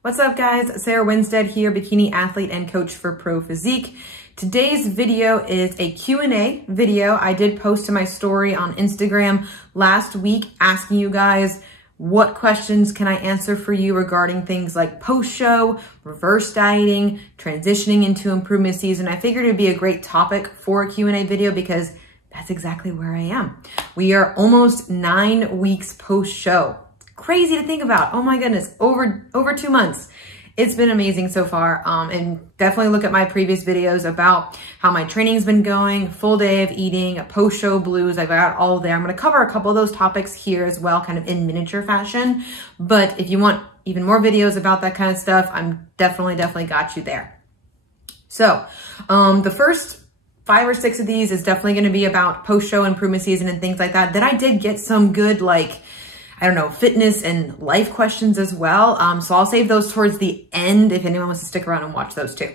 What's up guys? Sarah Winstead here, bikini athlete and coach for Pro Physique. Today's video is a Q&A video. I did post to my story on Instagram last week asking you guys what questions can I answer for you regarding things like post-show, reverse dieting, transitioning into improvement season. I figured it'd be a great topic for a Q&A video because that's exactly where I am. We are almost 9 weeks post-show. Crazy to think about. Oh my goodness, over 2 months. It's been amazing so far. And definitely look at my previous videos about how my training's been going, full day of eating, a post-show blues. I've got all there. I'm going to cover a couple of those topics here as well, kind of in miniature fashion. But if you want even more videos about that kind of stuff, I'm definitely got you there. So the first 5 or 6 of these is definitely going to be about post-show improvement season and things like that. Then I did get some good, fitness and life questions as well. So I'll save those towards the end if anyone wants to stick around and watch those too.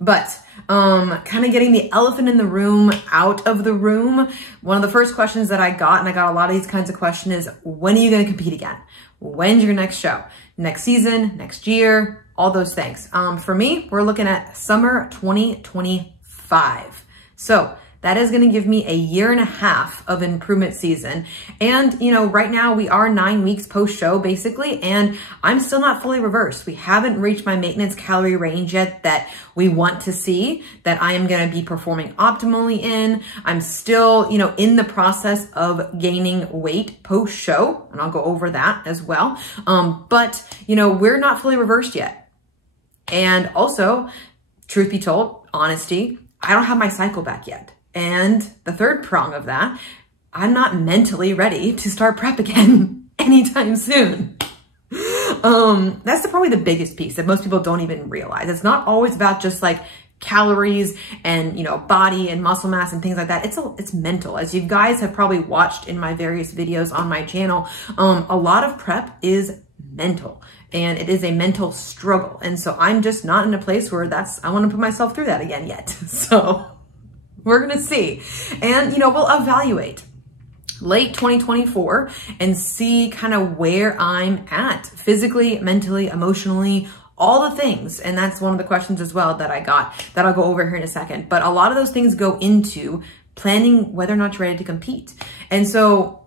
But kind of getting the elephant in the room out of the room. One of the first questions that I got, and I got a lot of these kinds of questions, is when are you going to compete again? When's your next show? Next season, next year, all those things. For me, we're looking at summer 2025. So that is going to give me a 1.5 years of improvement season. And, right now we are 9 weeks post-show basically, and I'm still not fully reversed. We haven't reached my maintenance calorie range yet that we want to see, that I am going to be performing optimally in. I'm still, in the process of gaining weight post-show, and I'll go over that as well. But, we're not fully reversed yet. And also, truth be told, honesty, I don't have my cycle back yet. And the third prong of that, I'm not mentally ready to start prep again anytime soon. That's probably the biggest piece that most people don't even realize. It's not always about just calories and, body and muscle mass and things like that. It's mental. As you guys have probably watched in my various videos on my channel, a lot of prep is mental. And it is a mental struggle. And so I'm just not in a place where I want to put myself through that again yet. So we're going to see. And, we'll evaluate late 2024 and see kind of where I'm at physically, mentally, emotionally, all the things. And that's one of the questions as well that I got that I'll go over here in a second. But a lot of those things go into planning whether or not you're ready to compete. And so,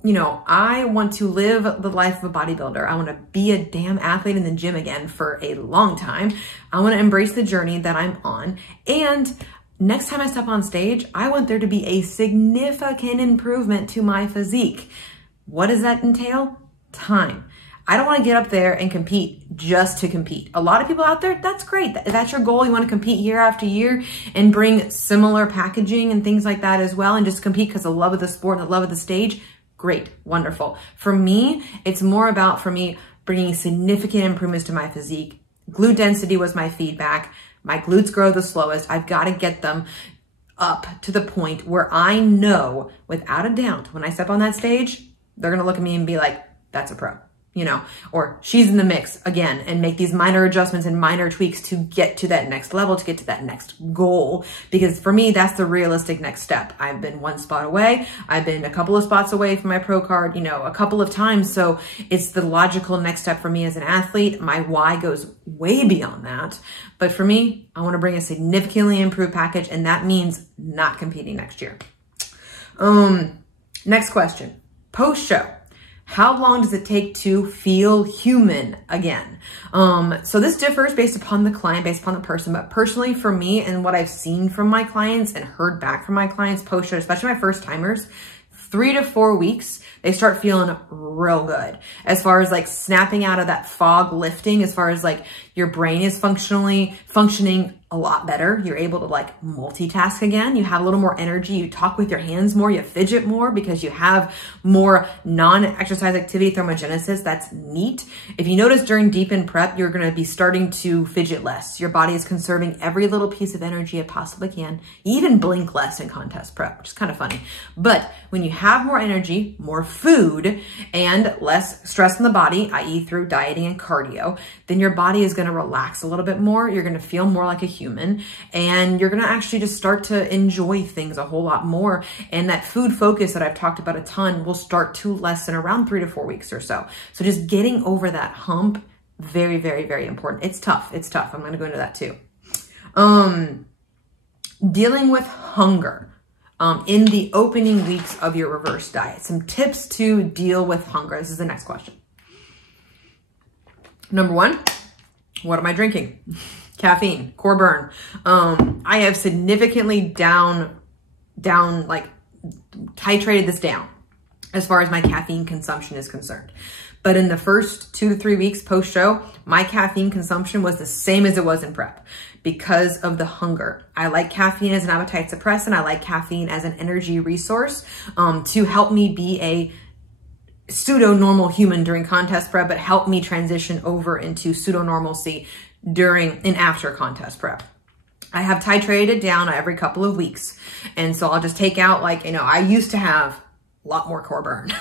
I want to live the life of a bodybuilder. I want to be a damn athlete in the gym again for a long time. I want to embrace the journey that I'm on. And next time I step on stage, I want there to be a significant improvement to my physique. What does that entail? Time. I don't want to get up there and compete just to compete. A lot of people out there, that's great. That's your goal. You want to compete year after year and bring similar packaging and things like that as well and just compete because of the love of the sport and the love of the stage. Great. Wonderful. For me, it's more about, bringing significant improvements to my physique. Glute density was my feedback. My glutes grow the slowest. I've got to get them up to the point where I know without a doubt when I step on that stage, they're going to look at me and be like, that's a pro, or she's in the mix again, and make these minor adjustments and minor tweaks to get to that next level, to get to that next goal. Because for me, that's the realistic next step. I've been 1 spot away. I've been a couple of spots away from my pro card, a couple of times. So it's the logical next step for me as an athlete. My why goes way beyond that. But for me, I want to bring a significantly improved package, and that means not competing next year. Next question, post-show. How long does it take to feel human again? So this differs based upon the client, based upon the person, but personally for me and what I've seen from my clients and heard back from my clients post-show, especially my first timers, 3 to 4 weeks, they start feeling real good. As far as snapping out of that fog lifting, as far as your brain is functioning a lot better. You're able to multitask again. You have a little more energy. You talk with your hands more. You fidget more because you have more non-exercise activity thermogenesis. That's neat. If you notice during deep in prep, you're going to be starting to fidget less. Your body is conserving every little piece of energy it possibly can. You even blink less in contest prep, which is kind of funny. But when you have more energy, more food, and less stress in the body, i.e. through dieting and cardio, then your body is going to relax a little bit more. You're going to feel more like a human, and you're going to actually just start to enjoy things a whole lot more. And that food focus that I've talked about a ton will start to lessen around 3 to 4 weeks or so. So just getting over that hump Very, very, very important. It's tough. It's tough. I'm going to go into that too. Dealing with hunger in the opening weeks of your reverse diet. Some tips to deal with hunger. This is the next question. Number one, what am I drinking? Caffeine, core burn. I have significantly titrated this down as far as my caffeine consumption is concerned. But in the first 2 to 3 weeks post-show, my caffeine consumption was the same as it was in prep because of the hunger. I like caffeine as an appetite suppressant. I like caffeine as an energy resource to help me be a pseudo-normal human during contest prep, but help me transition over into pseudo-normalcy during and after contest prep. I have titrated it down every couple of weeks. And so I'll just take out I used to have a lot more core burn.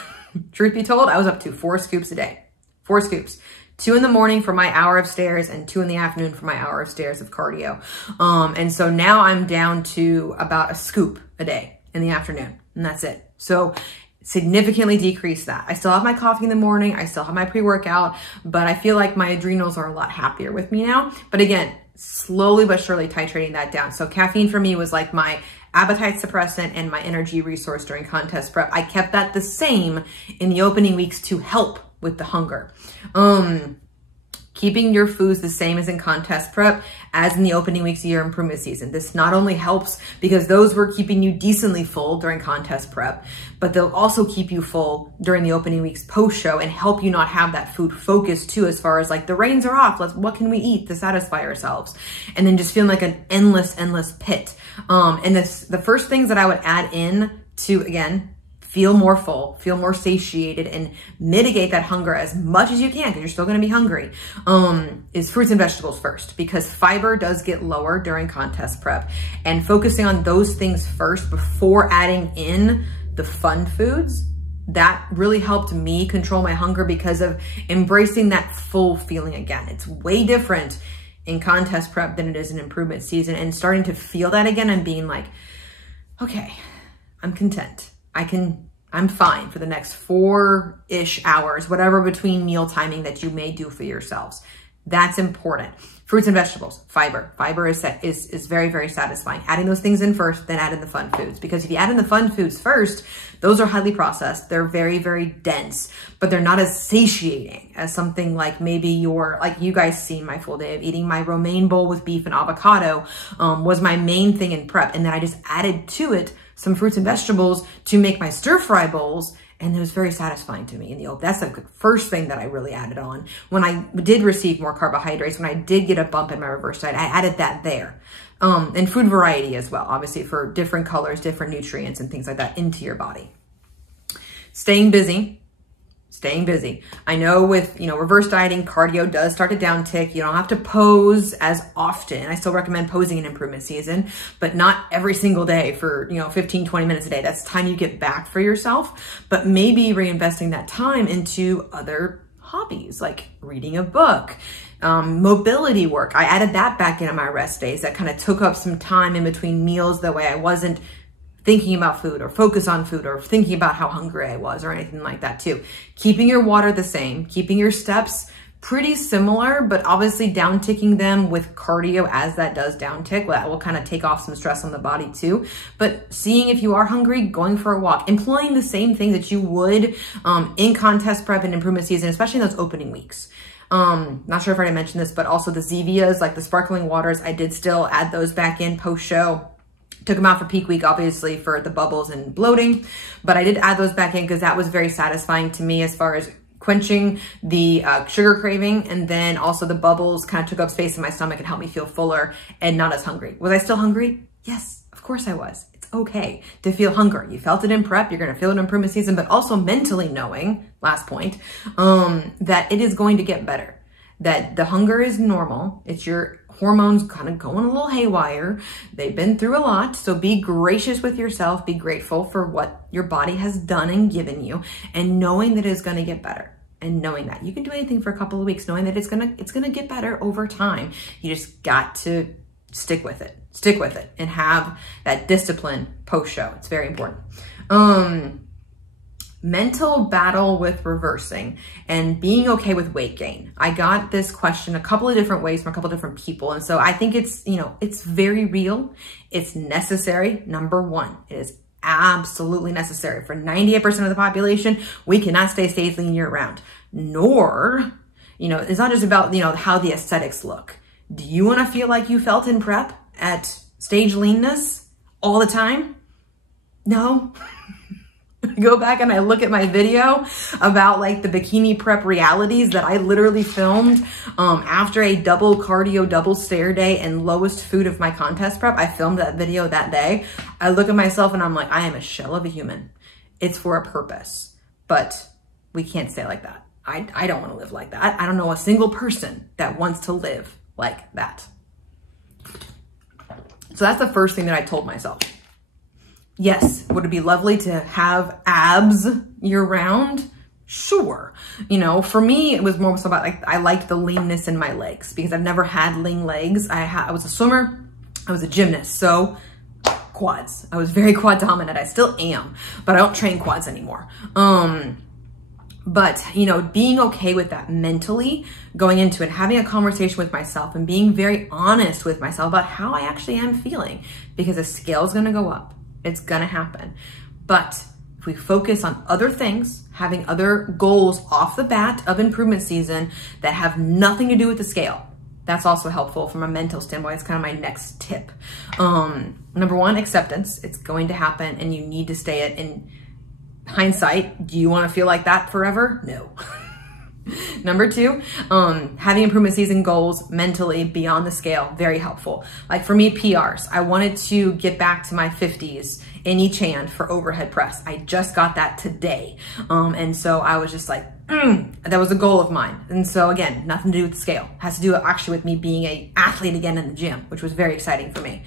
Truth be told, I was up to 4 scoops a day. 4 scoops. 2 in the morning for my hour of stairs and 2 in the afternoon for my hour of stairs of cardio. And so now I'm down to about a scoop a day in the afternoon, and that's it. So significantly decrease that. I still have my coffee in the morning. I still have my pre-workout, but I feel like my adrenals are a lot happier with me now. But again, slowly but surely titrating that down. So caffeine for me was like my appetite suppressant and my energy resource during contest prep. I kept that the same in the opening weeks to help with the hunger. Keeping your foods the same as in contest prep as in the opening weeks of your improvement season. This not only helps because those were keeping you decently full during contest prep, but they'll also keep you full during the opening weeks post-show and help you not have that food focus too, as far as like the reins are off. What can we eat to satisfy ourselves? And then just feeling like an endless pit. And the first things that I would add in to, again, feel more full, feel more satiated, and mitigate that hunger as much as you can, because you're still going to be hungry, is fruits and vegetables first, because fiber does get lower during contest prep. And focusing on those things first before adding in the fun foods, that really helped me control my hunger because of embracing that full feeling again. It's way different in contest prep than it is in improvement season, and starting to feel that again and being like, okay, I'm content. I'm fine for the next 4-ish hours, whatever between meal timing that you may do for yourselves. That's important. Fruits and vegetables, fiber. Fiber is very, very satisfying. Adding those things in first, then add in the fun foods. Because if you add in the fun foods first, those are highly processed. They're very, very dense, but they're not as satiating as something like maybe like you guys see my full day of eating. My romaine bowl with beef and avocado was my main thing in prep. And then I just added to it some fruits and vegetables to make my stir fry bowls. And it was very satisfying to me in the open. That's the first thing that I really added on. When I did receive more carbohydrates, when I did get a bump in my reverse diet, I added that there. And food variety as well, obviously for different colors, different nutrients and things like that into your body. Staying busy. I know with, reverse dieting, cardio does start to downtick. You don't have to pose as often. I still recommend posing in improvement season, but not every single day for, 15, 20 minutes a day. That's time you get back for yourself, but maybe reinvesting that time into other hobbies like reading a book, mobility work. I added that back into my rest days. That kind of took up some time in between meals. That way I wasn't thinking about food or focus on food or thinking about how hungry I was or anything like that too. Keeping your water the same, keeping your steps pretty similar, but obviously downticking them with cardio as that does downtick. That will kind of take off some stress on the body too. But seeing if you are hungry, going for a walk, employing the same thing that you would in contest prep and improvement season, especially in those opening weeks. Not sure if I already mentioned this, but also the Zevias, like the sparkling waters, I did still add those back in post-show. Took them out for peak week, obviously, for the bubbles and bloating, but I did add those back in because that was very satisfying to me as far as quenching the sugar craving, and then also the bubbles kind of took up space in my stomach and helped me feel fuller and not as hungry. Was I still hungry? Yes, of course I was. It's okay to feel hunger. You felt it in prep, you're going to feel it in improvement season, but also mentally knowing, last point, that it is going to get better. That the hunger is normal. It's your hormones kind of going a little haywire. They've been through a lot. So be gracious with yourself. Be grateful for what your body has done and given you, and knowing that it's going to get better. And knowing that you can do anything for a couple of weeks, knowing that it's going to get better over time. You just got to stick with it and have that discipline post show. It's very important. mental battle with reversing and being okay with weight gain. I got this question a couple of different ways from a couple of different people. And so I think it's, it's very real. It's necessary. Number one, it is absolutely necessary. For 98% of the population, we cannot stay stage lean year round. Nor, it's not just about, how the aesthetics look. Do you want to feel like you felt in prep at stage leanness all the time? No. I go back and I look at my video about like the bikini prep realities that I literally filmed after a double cardio, double stair day and lowest food of my contest prep. I filmed that video that day. I look at myself and I'm like, I am a shell of a human. It's for a purpose, but we can't stay like that. I don't want to live like that. I don't know a single person that wants to live like that. So that's the first thing that I told myself. Yes, would it be lovely to have abs year round? Sure. For me, it was more so about like, I liked the leanness in my legs because I've never had lean legs. I was a swimmer, I was a gymnast, so quads. I was very quad dominant. I still am, but I don't train quads anymore. But, being okay with that mentally, going into it, having a conversation with myself and being very honest with myself about how I actually am feeling, because the scale is going to go up. It's going to happen. But if we focus on other things, having other goals off the bat of improvement season that have nothing to do with the scale, that's also helpful from a mental standpoint. It's kind of my next tip. Number one, acceptance. It's going to happen and you need to stay it. In hindsight, do you want to feel like that forever? No. Number two, having improvement season goals mentally beyond the scale, very helpful. Like for me, PRs, I wanted to get back to my 50s in each hand for overhead press. I just got that today. And so I was just like, that was a goal of mine. And so again, nothing to do with the scale. It has to do actually with me being an athlete again in the gym, which was very exciting for me.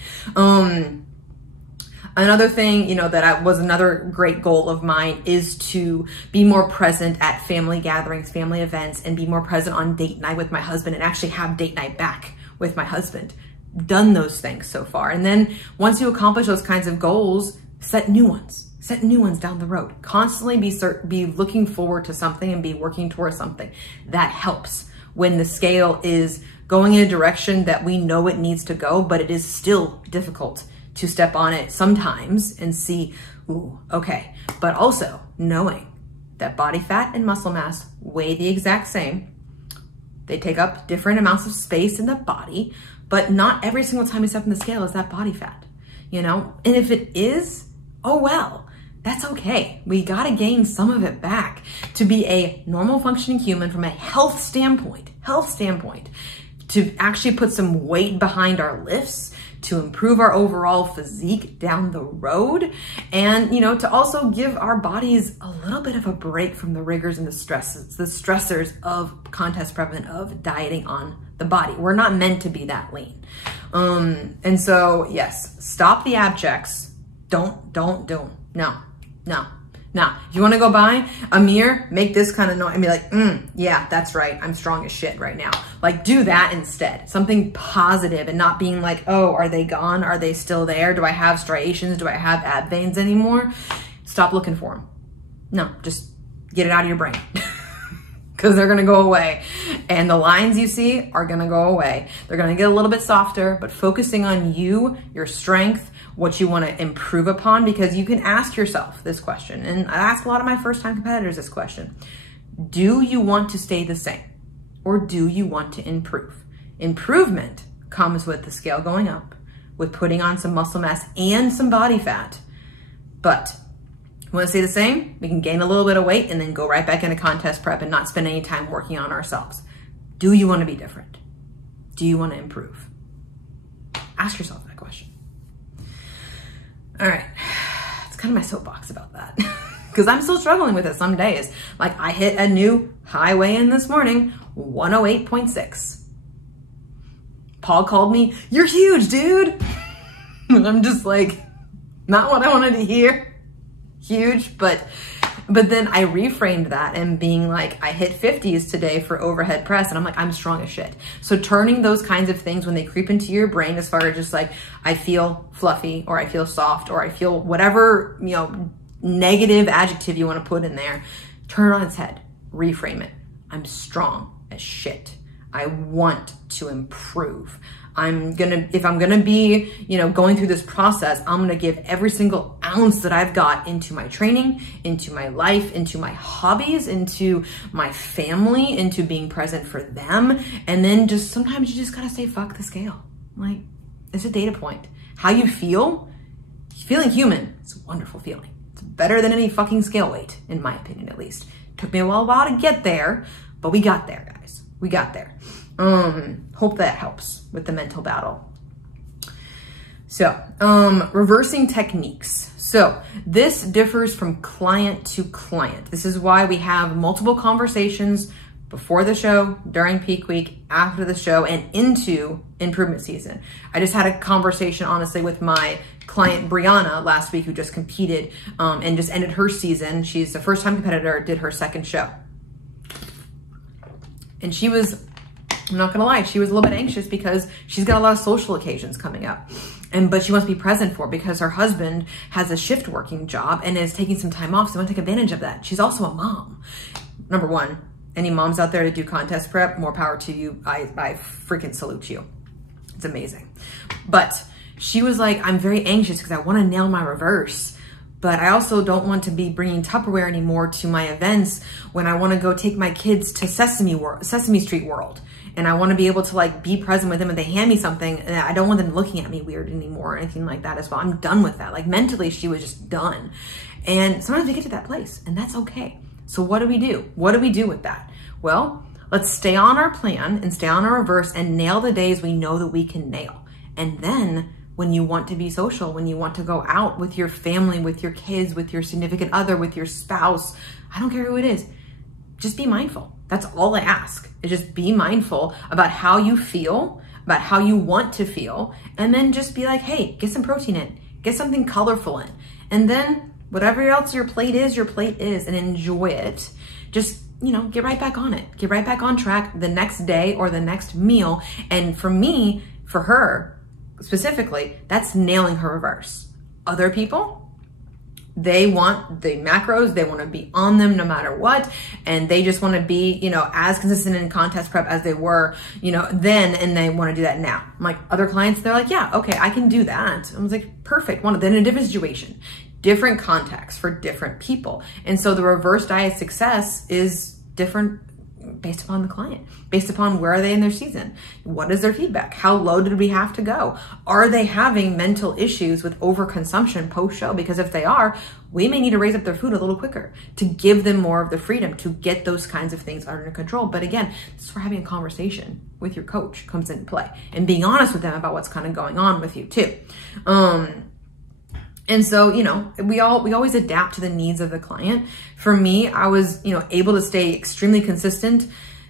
Another thing, that was another great goal of mine is to be more present at family gatherings, family events, and be more present on date night with my husband and actually have date night back with my husband. Done those things so far. And then once you accomplish those kinds of goals, set new ones down the road. Constantly be looking forward to something and be working towards something. That helps when the scale is going in a direction that we know it needs to go, but it is still difficult to step on it sometimes and see, ooh, okay. But also knowing that body fat and muscle mass weigh the exact same. They take up different amounts of space in the body, but not every single time you step on the scale is that body fat, And if it is, oh well, that's okay. We gotta gain some of it back to be a normal functioning human from a health standpoint, to actually put some weight behind our lifts, to improve our overall physique down the road, and to also give our bodies a little bit of a break from the rigors and the stressors of contest prep and of dieting on the body. We're not meant to be that lean. And so yes, stop the abjects. Don't do them. No. Now, if you want to go buy a mirror, make this kind of noise and be like, yeah, that's right. I'm strong as shit right now. Like do that instead. Something positive and not being like, oh, are they gone? Are they still there? Do I have striations? Do I have ab veins anymore? Stop looking for them. No, just get it out of your brain because they're going to go away. And the lines you see are going to go away. They're going to get a little bit softer, but focusing on you, your strength, what you want to improve upon, because you can ask yourself this question. And I ask a lot of my first time competitors this question. Do you want to stay the same or do you want to improve? Improvement comes with the scale going up, with putting on some muscle mass and some body fat. But you want to stay the same? We can gain a little bit of weight and then go right back into contest prep and not spend any time working on ourselves. Do you want to be different? Do you want to improve? Ask yourself that question. All right, it's kind of my soapbox about that because I'm still struggling with it some days. Like I hit a new high weigh-in this morning, 108.6. Paul called me, you're huge, dude. And I'm just like, not what I wanted to hear. Huge, but then I reframed that and being like, I hit 50s today for overhead press. And I'm like, I'm strong as shit. So turning those kinds of things when they creep into your brain, as far as just like, I feel fluffy or I feel soft or I feel whatever, negative adjective you want to put in there, turn it on its head, reframe it. I'm strong as shit. I want to improve. If I'm gonna be, going through this process, I'm gonna give every single ounce that I've got into my training, into my life, into my hobbies, into my family, into being present for them. And then sometimes you just gotta say, fuck the scale. Like, it's a data point. How you feel, feeling human, it's a wonderful feeling. It's better than any fucking scale weight, in my opinion, at least. Took me a while to get there, but we got there, guys. We got there. Hope that helps with the mental battle. So, reversing techniques. So this differs from client to client. This is why we have multiple conversations before the show, during peak week, after the show, and into improvement season. I just had a conversation, honestly, with my client Brianna last week, who just competed and just ended her season. She's a first-time competitor, did her second show. And she was, I'm not gonna lie, she was a little bit anxious because she's got a lot of social occasions coming up. But she wants to be present for, because her husband has a shift working job and is taking some time off, so I want to take advantage of that. She's also a mom. Number one, any moms out there to do contest prep, more power to you. I freaking salute you. It's amazing. But she was like, I'm very anxious because I want to nail my reverse, but I also don't want to be bringing Tupperware anymore to my events when I want to go take my kids to Sesame Street World. And I want to be able to be present with them if they hand me something. And I don't want them looking at me weird anymore or anything like that as well. I'm done with that. Mentally, she was just done. And sometimes we get to that place, and that's okay. So what do we do? What do we do with that? Well, let's stay on our plan and stay on our reverse and nail the days we know that we can nail. And then when you want to be social, when you want to go out with your family, with your kids, with your significant other, with your spouse, I don't care who it is, just be mindful. That's all I ask, is just be mindful about how you feel, about how you want to feel, and then just be like, hey, get some protein in, get something colorful in. And then whatever else your plate is, and enjoy it. Just, get right back on it. Get right back on track the next day or the next meal. And for me, for her specifically, that's nailing her reverse. Other people, they want the macros, they want to be on them no matter what, and they just want to be, as consistent in contest prep as they were, then, and they want to do that now. Other clients, they're like, yeah, okay, I can do that. I was like, perfect. Then in a different situation, different context for different people. And so the reverse diet success is different based upon the client, based upon where are they in their season? What is their feedback? How low did we have to go? Are they having mental issues with overconsumption post-show? Because if they are, we may need to raise up their food a little quicker to give them more of the freedom to get those kinds of things under control. But again, this is where having a conversation with your coach comes into play, and being honest with them about what's kind of going on with you too. And so, we always adapt to the needs of the client. For me, I was, able to stay extremely consistent,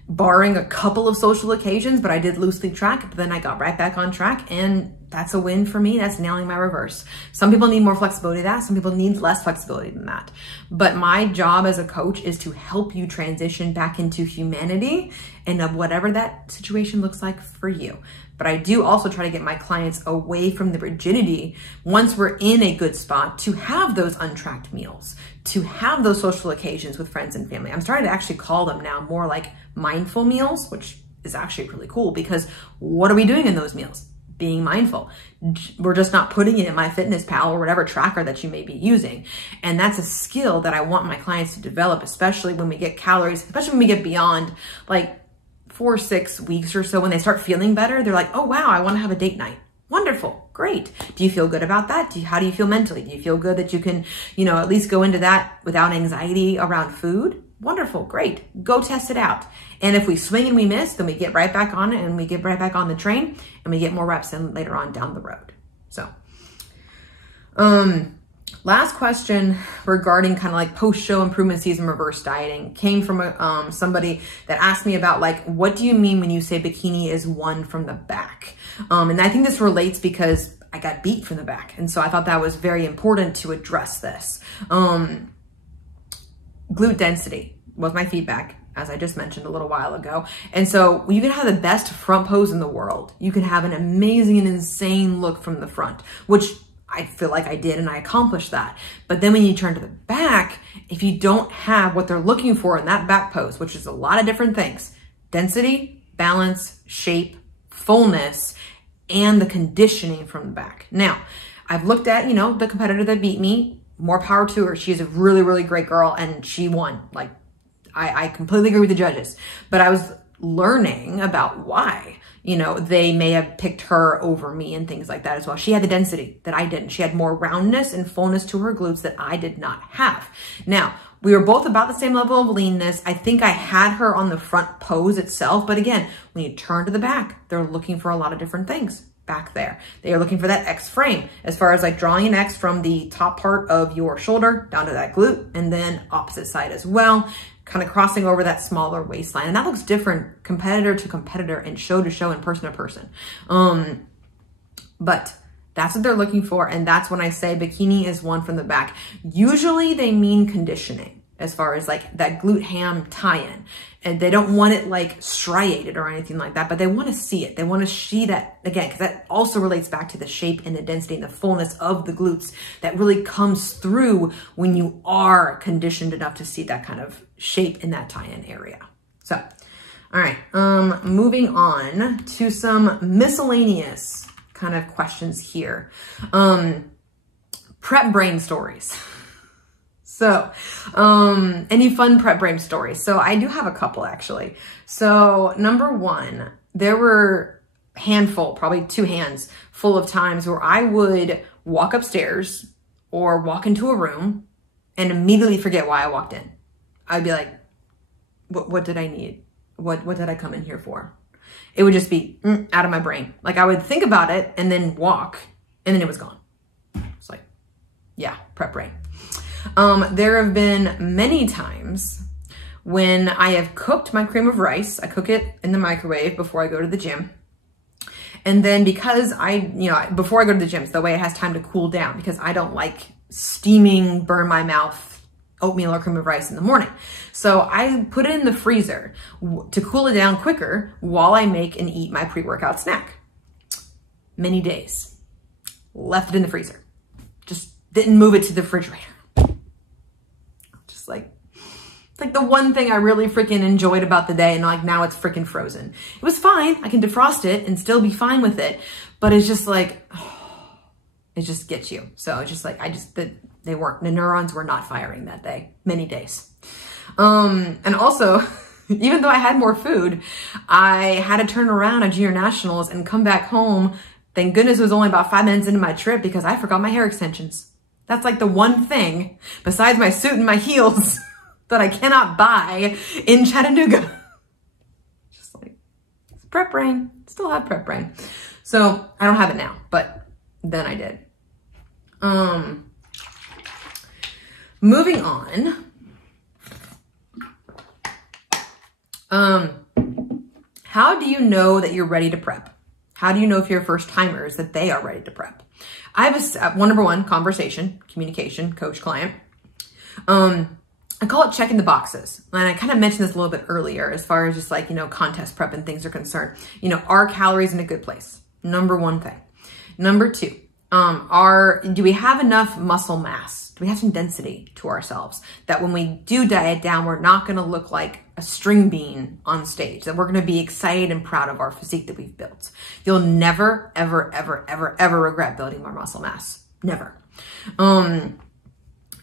barring a couple of social occasions, but I did loosely track, but then I got right back on track, and that's a win for me. That's nailing my reverse. Some people need more flexibility than that. Some people need less flexibility than that. But my job as a coach is to help you transition back into humanity and of whatever that situation looks like for you. But I do also try to get my clients away from the rigidity once we're in a good spot to have those untracked meals, to have those social occasions with friends and family. I'm starting to actually call them now more like mindful meals, which is actually really cool, because what are we doing in those meals? Being mindful. We're just not putting it in MyFitnessPal or whatever tracker that you may be using. And that's a skill that I want my clients to develop, especially when we get calories, especially when we get beyond 4 or 6 weeks or so. When they start feeling better, they're like, oh wow, I want to have a date night. Wonderful. Great. Do you feel good about that? How do you feel mentally? Do you feel good that you can, at least go into that without anxiety around food? Wonderful. Great. Go test it out. And if we swing and we miss, then we get right back on it, and we get right back on the train, and we get more reps in later on down the road. So, last question regarding kind of post-show improvement season reverse dieting came from somebody that asked me about what do you mean when you say bikini is won from the back? And I think this relates because I got beat from the back. And so I thought that was very important to address this. Glute density was my feedback, as I just mentioned a little while ago. And so you can have the best front pose in the world. You can have an amazing and insane look from the front, which I feel like I did and I accomplished that. But then when you turn to the back, if you don't have what they're looking for in that back pose, which is a lot of different things, density, balance, shape, fullness, and the conditioning from the back. Now, I've looked at, the competitor that beat me, more power to her. She's a really, really great girl and she won. Like, I completely agree with the judges, but I was learning about why, they may have picked her over me and things like that as well. She had the density that I didn't. She had more roundness and fullness to her glutes that I did not have. Now, we were both about the same level of leanness. I think I had her on the front pose itself. But again, when you turn to the back, they're looking for a lot of different things back there. They are looking for that X frame, as far as like drawing an X from the top part of your shoulder down to that glute, and then opposite side as well, kind of crossing over that smaller waistline. And that looks different competitor to competitor and show to show and person to person. But that's what they're looking for. And that's when I say bikini is one from the back. Usually they mean conditioning, as far as like that glute ham tie-in. And they don't want it like striated or anything like that, but they want to see it. They want to see that again, because that also relates back to the shape and the density and the fullness of the glutes that really comes through when you are conditioned enough to see that kind of shape in that tie-in area. So, all right, moving on to some miscellaneous kind of questions here. Prep brain stories. So, any fun prep brain stories? So I do have a couple actually. So number one, there were a handful, probably 2 hands full of times where I would walk upstairs or walk into a room and immediately forget why I walked in. I'd be like, what did I need? What did I come in here for? It would just be out of my brain. Like I would think about it and then walk and then it was gone. It's like, yeah, prep brain. There have been many times when I have cooked my cream of rice. I cook it in the microwave before I go to the gym. And then because before I go to the gym, it's the way it has time to cool down, because I don't like steaming, burn my mouth oatmeal or cream of rice in the morning. So I put it in the freezer to cool it down quicker while I make and eat my pre-workout snack. Many days. Left it in the freezer. Just didn't move it to the refrigerator. It's like the one thing I really freaking enjoyed about the day, and like now it's freaking frozen. It was fine. I can defrost it and still be fine with it, but it's just like, it just gets you. So it's just like, the neurons were not firing that day, many days. And also, even though I had more food, I had to turn around at Junior Nationals and come back home. Thank goodness it was only about 5 minutes into my trip, because I forgot my hair extensions. That's like the one thing besides my suit and my heels that I cannot buy in Chattanooga. Just like, it's prep brain. Still have prep brain. So I don't have it now, but then I did. Moving on. How do you know that you're ready to prep? How do you know if you're first timers that they are ready to prep? I have number one, conversation, communication, coach, client. I call it checking the boxes. And I kind of mentioned this a little bit earlier as far as just like, contest prep and things are concerned. Are calories in a good place? Number one thing. Number two, do we have enough muscle mass? Do we have some density to ourselves that when we do diet down, we're not going to look like a string bean on stage, that we're going to be excited and proud of our physique that we've built? You'll never, ever, ever, ever, ever regret building more muscle mass. Never.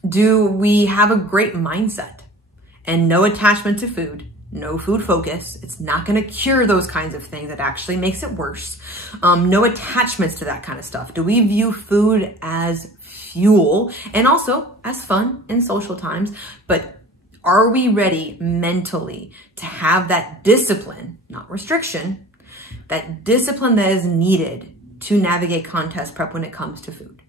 Do we have a great mindset and no attachment to food, no food focus? It's not going to cure those kinds of things. It actually makes it worse. No attachments to that kind of stuff. Do we view food as fuel and also as fun in social times? But are we ready mentally to have that discipline, not restriction, that discipline that is needed to navigate contest prep when it comes to food?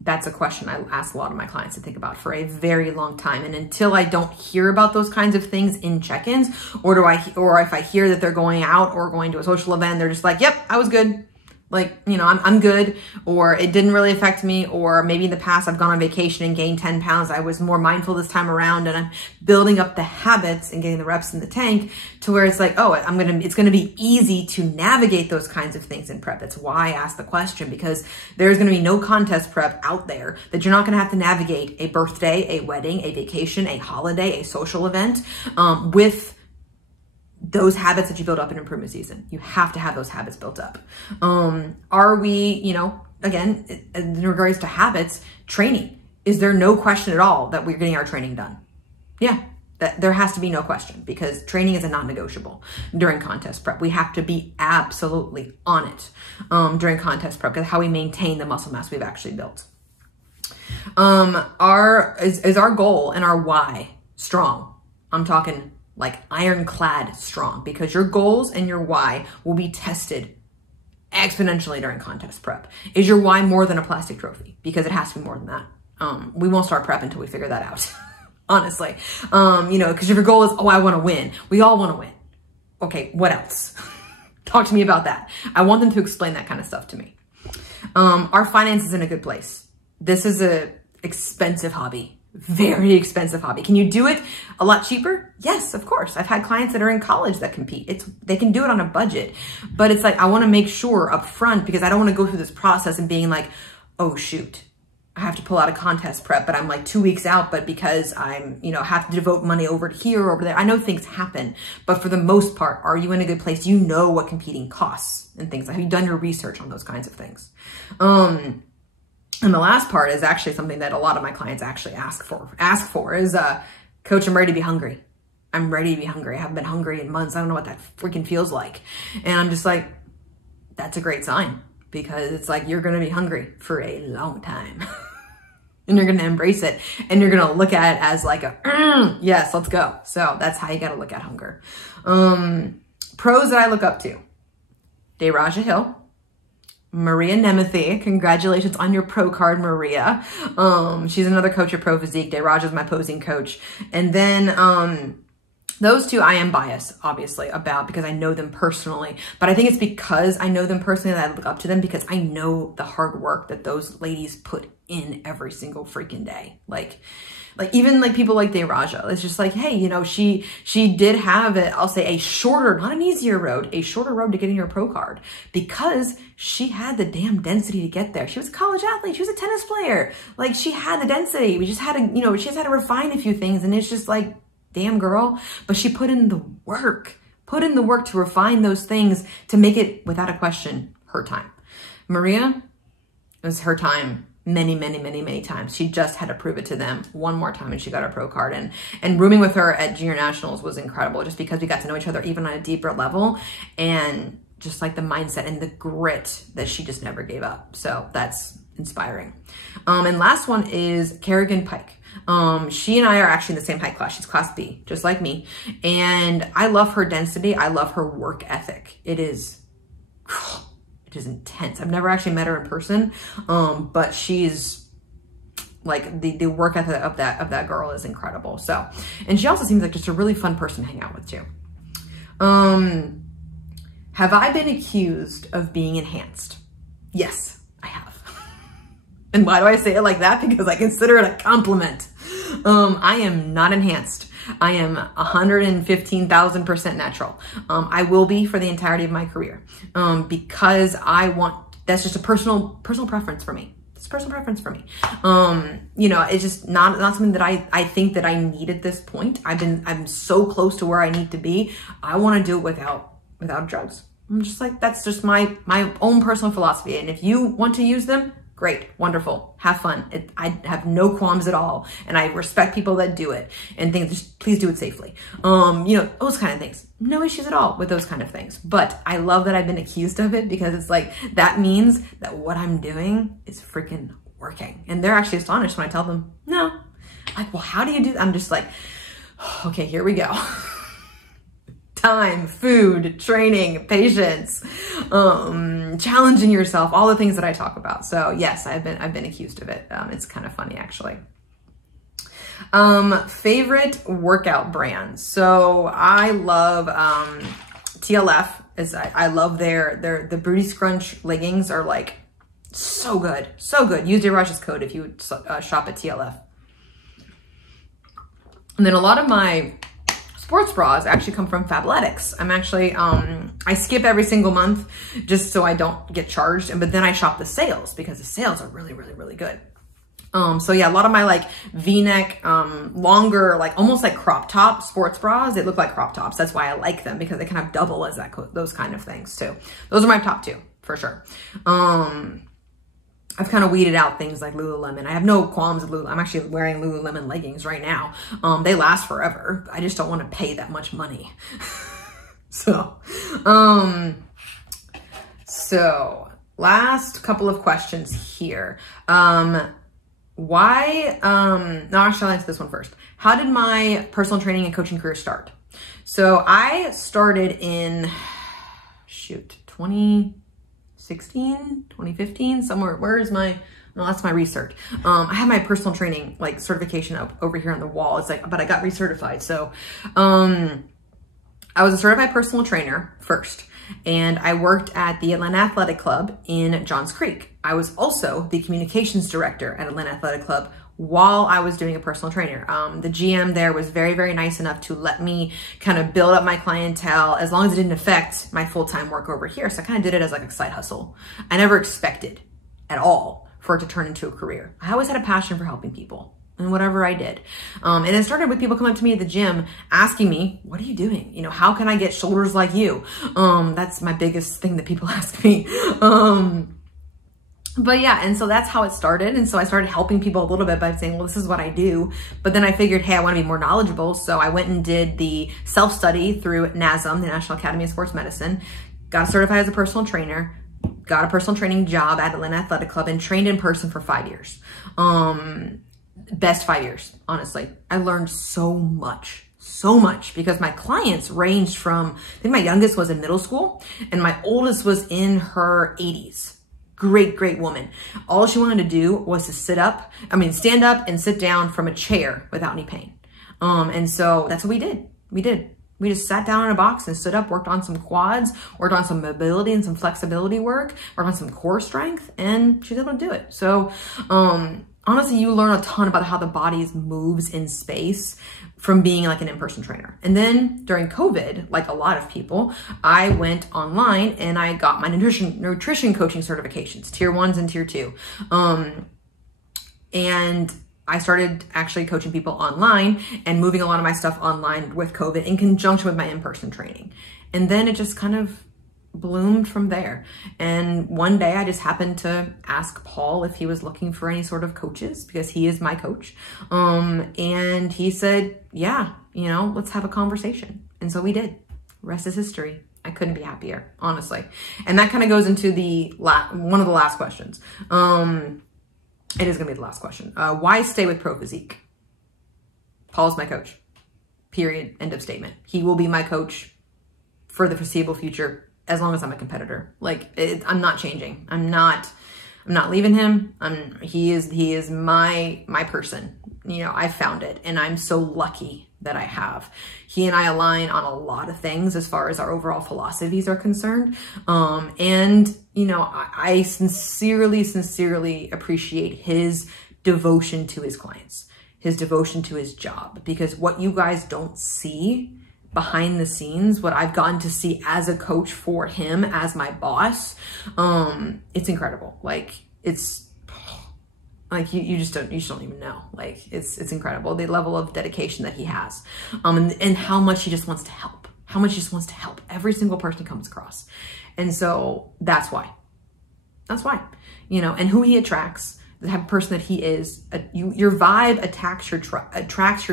That's a question I ask a lot of my clients to think about for a very long time. And until I don't hear about those kinds of things in check-ins, or if I hear that they're going out or going to a social event, they're just like, yep, I was good. Like, you know, I'm good, or it didn't really affect me, or maybe in the past I've gone on vacation and gained 10 pounds. I was more mindful this time around, and I'm building up the habits and getting the reps in the tank to where it's like, oh, it's going to be easy to navigate those kinds of things in prep. That's why I asked the question, because there's going to be no contest prep out there that you're not going to have to navigate a birthday, a wedding, a vacation, a holiday, a social event, with those habits that you build up in improvement season. You have to have those habits built up. Are we, you know, again, in regards to habits, training, is there no question at all that we're getting our training done? Yeah, there has to be no question, because training is a non-negotiable during contest prep. We have to be absolutely on it during contest prep, because how we maintain the muscle mass we've actually built. Is our goal and our why strong? I'm talking like ironclad strong, because your goals and your why will be tested exponentially during contest prep. Is your why more than a plastic trophy? Because it has to be more than that. We won't start prep until we figure that out, honestly. You know, because if your goal is, oh, I want to win. We all want to win. Okay, what else? Talk to me about that. I want them to explain that kind of stuff to me. Our finances in a good place. This is a expensive hobby. Very expensive hobby. Can you do it a lot cheaper? Yes, of course. I've had clients that are in college that compete. They can do it on a budget, but it's like, I want to make sure up front, because I don't want to go through this process and being like, oh shoot, I have to pull out a contest prep, but I'm like 2 weeks out, but because I'm, you know, have to devote money over here or over there. I know things happen, but for the most part, are you in a good place? You know what competing costs and things. Have you done your research on those kinds of things? And the last part is actually something that a lot of my clients actually ask for is, coach, I'm ready to be hungry. I'm ready to be hungry. I haven't been hungry in months. I don't know what that freaking feels like. And I'm just like, that's a great sign, because it's like, you're going to be hungry for a long time and you're going to embrace it, and you're going to look at it as like yes, let's go. So that's how you got to look at hunger. Pros that I look up to: Dayraja Hill, Maria Nemeth. Congratulations on your pro card, Maria. She's another coach of Pro Physique. Dayraja is my posing coach. And then those two I am biased, obviously, about, because I know them personally. But I think it's because I know them personally that I look up to them, because I know the hard work that those ladies put in every single freaking day. Like even like people like Dayraja, it's just like, hey, you know, she did have it, I'll say, a shorter, not an easier road, a shorter road to getting your pro card, because she had the damn density to get there. She was a college athlete. She was a tennis player. Like, she had the density. We just had to, you know, she just had to refine a few things, and it's just like, damn girl. But she put in the work to refine those things to make it, without a question, her time. Maria, it was her time. Many times. She just had to prove it to them one more time, and she got her pro card. And rooming with her at Junior Nationals was incredible, just because we got to know each other even on a deeper level, and just like the mindset and the grit that she just never gave up. So that's inspiring. And last one is Kerrigan Pike. She and I are actually in the same height class. She's class B, just like me. And I love her density. I love her work ethic. It is intense. I've never actually met her in person, but she's like, the work ethic of that girl is incredible. So, and she also seems like just a really fun person to hang out with too. Have I been accused of being enhanced? Yes, I have. And why do I say it like that? Because I consider it a compliment. I am not enhanced. I am 115,000% natural. I will be for the entirety of my career, because that's just a personal preference for me. It's a personal preference for me. You know, it's just not something that I think that I need at this point. I'm so close to where I need to be. I want to do it without drugs. I'm just like, that's just my own personal philosophy. And if you want to use them, great, wonderful, have fun. I have no qualms at all, and I respect people that do it and think, just please do it safely. You know, those kind of things. No issues at all with those kind of things. But I love that I've been accused of it, because it's like, that means that what I'm doing is freaking working. And they're actually astonished when I tell them, no. Like, well, how do you do that? I'm just like, okay, here we go. Time, food, training, patience, challenging yourself, all the things that I talk about. So yes, I've been accused of it. It's kind of funny, actually. Favorite workout brands. So I love TLF I love the Booty Scrunch leggings are like so good. So good. Use Diraj's code if you shop at TLF. And then a lot of my sports bras actually come from Fabletics. I'm actually, I skip every single month just so I don't get charged. But then I shop the sales because the sales are really, really, really good. So yeah, a lot of my like V-neck, longer, like almost like crop top sports bras, they look like crop tops. That's why I like them, because they kind of double as those kind of things too. Those are my top two for sure. I've kind of weeded out things like Lululemon. I have no qualms with Lululemon. I'm actually wearing Lululemon leggings right now. They last forever. I just don't want to pay that much money. So last couple of questions here. No, actually I'll answer this one first. How did my personal training and coaching career start? So I started in, 2016, 2015, somewhere. Where is my, no, that's my research. I have my personal training like certification up over here on the wall. It's like, but I got recertified. So, I was a certified personal trainer first, and I worked at the Atlanta Athletic Club in Johns Creek. I was also the communications director at Atlanta Athletic Club while I was doing a personal trainer. The GM there was very, very nice enough to let me kind of build up my clientele as long as it didn't affect my full-time work over here. So I kind of did it as like a side hustle. I never expected at all for it to turn into a career. I always had a passion for helping people and whatever I did. And it started with people coming up to me at the gym asking me, what are you doing? You know, how can I get shoulders like you? That's my biggest thing that people ask me. But yeah, and so that's how it started. And so I started helping people a little bit by saying, well, this is what I do. But then I figured, hey, I want to be more knowledgeable. So I went and did the self-study through NASM, the National Academy of Sports Medicine, got certified as a personal trainer, got a personal training job at Atlanta Athletic Club, and trained in person for 5 years. Best 5 years, honestly. I learned so much because my clients ranged from, I think my youngest was in middle school and my oldest was in her 80s. Great woman. All she wanted to do was to stand up and sit down from a chair without any pain. And so that's what we did. We just sat down in a box and stood up, worked on some quads, worked on some mobility and some flexibility work, worked on some core strength, and she's able to do it. So, honestly, you learn a ton about how the body moves in space from being like an in-person trainer. And then during COVID, like a lot of people, I went online and I got my nutrition coaching certifications, tier 1s and tier 2. And I started actually coaching people online and moving a lot of my stuff online with COVID in conjunction with my in-person training. And then it just kind of bloomed from there. And one day I just happened to ask Paul if he was looking for any sort of coaches, because he is my coach. And he said, yeah, you know, let's have a conversation. And so we did. Rest is history. I couldn't be happier, honestly. And that kind of goes into one of the last questions. It is going to be the last question. Why stay with Pro Physique? Paul's my coach. Period. End of statement. He will be my coach for the foreseeable future, as long as I'm a competitor. Like, I'm not changing. I'm not leaving him. He is my person. You know, I found it, and I'm so lucky that I have. He and I align on a lot of things as far as our overall philosophies are concerned. And, you know, I sincerely appreciate his devotion to his clients, his devotion to his job, because what you guys don't see behind the scenes, what I've gotten to see as a coach for him, as my boss, it's incredible. Like, it's like, you just don't even know. Like, it's incredible, the level of dedication that he has, and how much he just wants to help, every single person he comes across. And so that's why, you know, and who he attracts, the type of person that he is, your vibe attracts your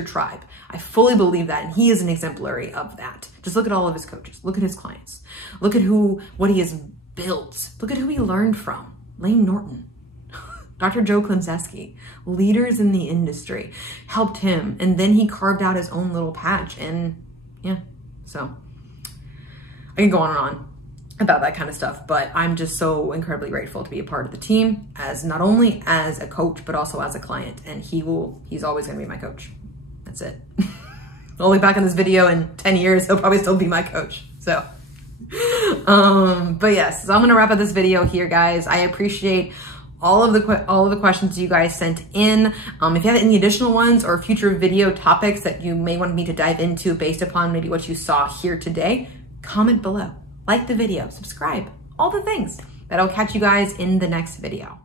tribe. I fully believe that, and he is an exemplary of that. Just look at all of his coaches, look at his clients, look at what he has built, look at who he learned from. Layne Norton, Dr. Joe Klemczewski, leaders in the industry, helped him, and then he carved out his own little patch. And yeah, so I can go on and on about that kind of stuff, but I'm just so incredibly grateful to be a part of the team, as not only as a coach, but also as a client. And he's always going to be my coach. That's it. I'll look back on this video in 10 years, he'll probably still be my coach. So, But yes, so I'm gonna wrap up this video here, guys. I appreciate all of the questions you guys sent in. If you have any additional ones or future video topics that you may want me to dive into based upon maybe what you saw here today, comment below, like the video, subscribe, all the things. But I'll catch you guys in the next video.